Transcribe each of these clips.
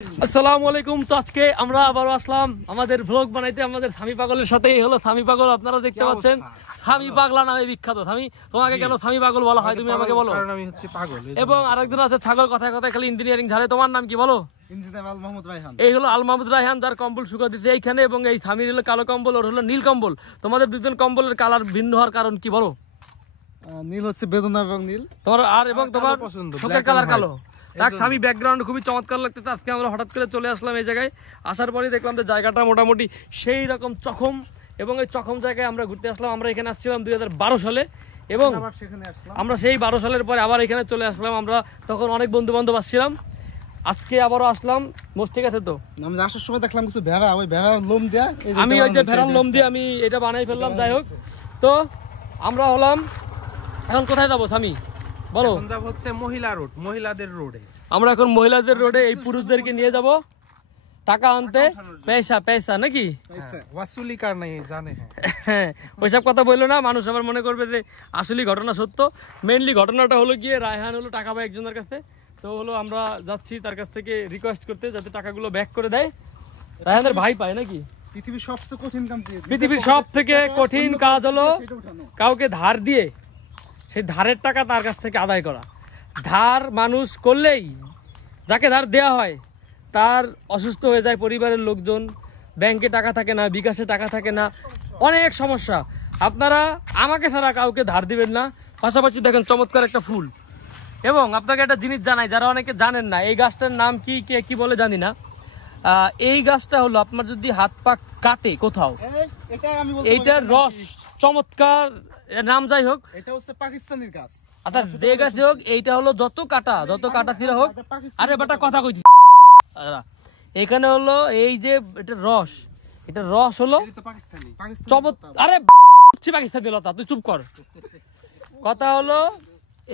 আসসালামু আলাইকুম। তো আজকে আমরা আবারও আসলাম আমাদের ভ্লগ বানাইতে আমাদের স্বামী পাগলের সাথে। এই হলো স্বামী পাগল, আপনারা দেখতে পাচ্ছেন স্বামী পাগলা নামে বিখ্যাত। তোমাকে কেন স্বামী পাগল বলা হয় তুমি আমাকে বলো। কারণ আমি হচ্ছে পাগল। এবং আরেকজন আছে ছাগল, কথায় কথায় খালি ইঞ্জিনিয়ারিং ঝাড়ে। তোমার নাম কি বলো? ইঞ্জিনিয়ার আল মাহমুদ রায়হান। এই হলো আল মাহমুদ রায়হান, যার কম্বল শুকা দিচ্ছে এইখানে। এবং এই স্বামীর হলো কালো কম্বল, ওর হলো নীল কম্বল। তোমাদের দুজন কম্বলের কালার ভিন্ন হওয়ার কারণ কি বলো? নীল হচ্ছে বেদনা এবং নীল তোমার আর এবং তোমার চোখের কালার কালো। স্বামী ব্যাকগ্রাউন্ড খুবই চমৎকার লাগতেছে। আজকে আমরা হঠাৎ করে চলে আসলাম এই জায়গায়। আসার পরে দেখলাম যে জায়গাটা মোটামুটি সেই রকম চখম, এবং এই চখম জায়গায় আমরা ঘুরতে আসলাম। আমরা এখানে আসছিলাম 2012 সালে, এবং আমরা সেই 12 সালের পরে আবার এখানে চলে আসলাম। আমরা তখন অনেক বন্ধু বান্ধব আসছিলাম, আজকে আবারও আসলাম। মোস্ট ঠিক আছে। তো আমি আসার সময় দেখলাম কিছু ভেড়া, ওই ভেড়ার লোম দিয়ে আমি ওই যে ভেড়ার লোম দিয়ে আমি এটা বানাই ফেললাম। যাই হোক, তো আমরা হলাম এখন কোথায় যাবো স্বামী বলো? হচ্ছে মহিলা রোড, মহিলাদের রোডে। আমরা এখন মহিলাদের রোডে এই পুরুষদেরকে নিয়ে যাব টাকা আনতে। পয়সা পয়সা নাকি ওয়াসুলি কার নাই জানে। হ্যাঁ, ওইসব কথা বললো না, মানুষ আবার মনে করবে যে আসলে ঘটনা সত্য। মেইনলি ঘটনাটা হলো গিয়ে রায়হান হলো টাকা পায় একজনের কাছে। তো হলো আমরা যাচ্ছি তার কাছ থেকে রিকোয়েস্ট করতে যাতে টাকাগুলো ব্যাক করে দেয়। রায়হানের ভাই পায় নাকি? পৃথিবীর সবচেয়ে কঠিন কাজ, পৃথিবীর সব থেকে কঠিন কাজ হলো কাউকে ধার দিয়ে সেই ধারের টাকা তার কাছ থেকে আদায় করা। ধার মানুষ করলেই, যাকে ধার দেওয়া হয় তার অসুস্থ হয়ে যায় পরিবারের লোকজন, ব্যাংকে টাকা থাকে না, বিকাশে টাকা থাকে না, অনেক সমস্যা। আপনারা আমাকে ছাড়া কাউকে ধার দিবেন না। পাশাপাশি দেখেন চমৎকার একটা ফুল। এবং আপনাকে একটা জিনিস জানাই, যারা অনেকে জানেন না, এই গাছটার নাম কি, কে কি বলে জানি না। এই গাছটা হলো আপনার যদি হাত পা কাটে কোথাও, এইটার রস চমৎকার নাম, যাই হোক এটা হচ্ছে পাকিস্তানের গাছ। আচ্ছা যে গাছে হোক, এইটা হলো যত কাটা ছিঁড়া হোক। আরে বেটা কথা কইছি, এখানে হলো এই যে এটার রস, এটার রস হলো আরে পাকিস্তানি লতা, তুই চুপ কর। কথা হলো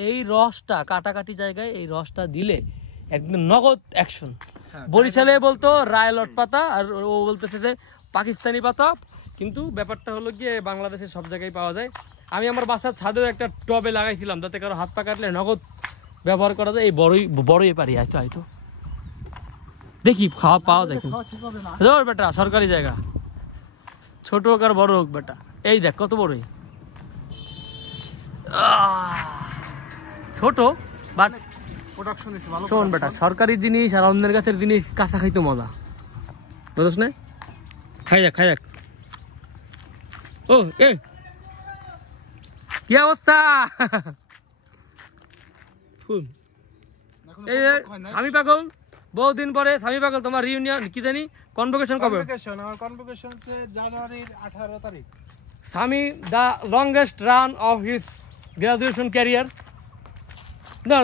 এই রসটা কাটাকাটি জায়গায় এই রসটা দিলে একদম নগদ অ্যাকশন। বরিশালে বলতো রায়লট পাতা, আর ও বলতেছে যে পাকিস্তানি পাতা। কিন্তু ব্যাপারটা হলো গিয়ে বাংলাদেশে সব জায়গায় পাওয়া যায়। আমি আমার বাসার ছাদেও একটা টবে লাগাইছিলাম যাতে কারো হাত পা কাটলে নগদ ব্যবহার করা যায়। এই বড়ই পারি আইতো দেখি খাওয়া পাওয়া যায় বেটা, সরকারি জায়গা, ছোট হোক আর বড় হোক বেটা। এই দেখ কত বড়ই, ছোট বাট শোন বেটা, সরকারি জিনিস আর অন্যের গাছের জিনিস কাঁচা খাইতো মজা, বুঝছ না? খাই যাক। ও এ কি অবস্থা? স্বামী পাগল বহুদিন পরে। স্বামী পাগল তোমার রিউনিয়ন কি জানি কনভোকেশন কবে? আমার কনভোকেশন হচ্ছে জানুয়ারির 18 তারিখ। স্বামী the longest run of his graduation career. No.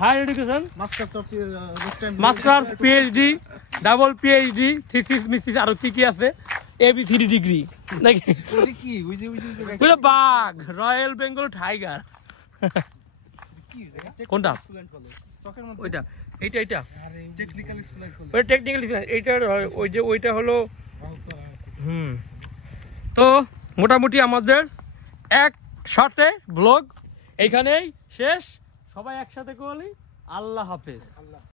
Higher education. Master's, PhD, double PhD, thesis, মিসিস আরো কি আছে, ABCD ডিগ্রি নাকি? ওটা কি? ওটা বাঘ, রয়্যাল বেঙ্গল টাইগার। কোনটা? ওইটা, এইটা টেকনিক্যাল স্কুল। ওই টেকনিক্যাল, এইটার ওই যে ওইটা হলো। তো মোটামুটি আমাদের এক শর্টে ব্লগ এইখানেই শেষ। সবাই একসাথে করলি আল্লাহ হাফেজ।